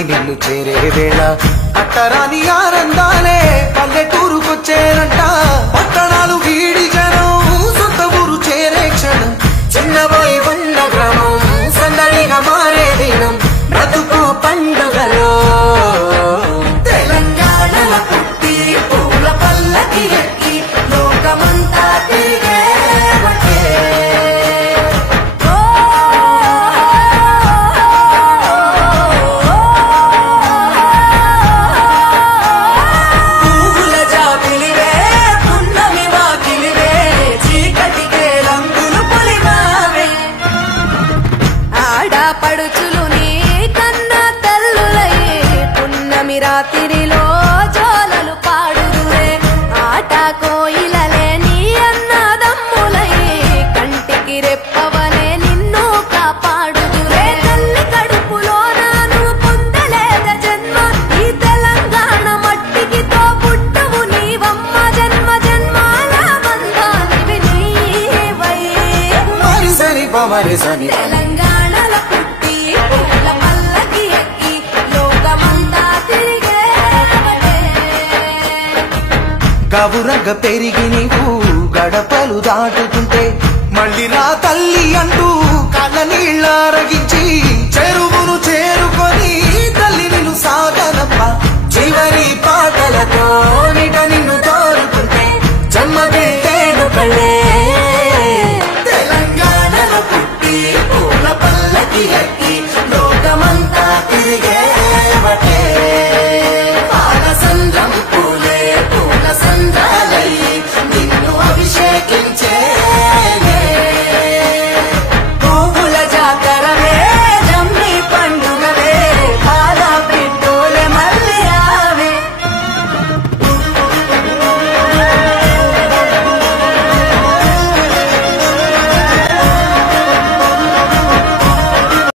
ఇంటి నిన్ను చేరే వేళ అట్టరాని ఆనందాలే పల్లెటూరుకొచ్చేనంట పట్టణాలు వీడి జనం సొంత ఊరు చేరే క్షణం చిన్నబోయి బండ గ్రామం సందడిగా మారే దినం బ్రతుకు పండుగలో తెలంగాణల పుట్టి పూల పల్లకి ఎక్కి లోకమంతా తిరిగే పడుచులు నీ కన్న తల్లులయ్యే పున్నమి రాత్రిలో జోలలు పాడుదురే ఆట కోయిలలే నీ అన్నదమ్ములయ్యే కంటికి రెప్పవలే నిన్ను కాపాడుదురే తల్లి కడుపులో నాను పొందలేద జన్మ ఈ తెలంగాణ మట్టికి తో పుట్టవు నీవమ్మ జన్మ జన్మాల బంధానివి నీవై మరిసని పమరిసని గవురగ పెరిగి నీవు గడపలు దాటుతుంటే మళ్ళీ నా తల్లి అంటూ కళ్ళ నీళ్ళరగించి చెరువును చేరుకొని తల్లి నిన్ను సాగనప్ప చివరి పాటలతో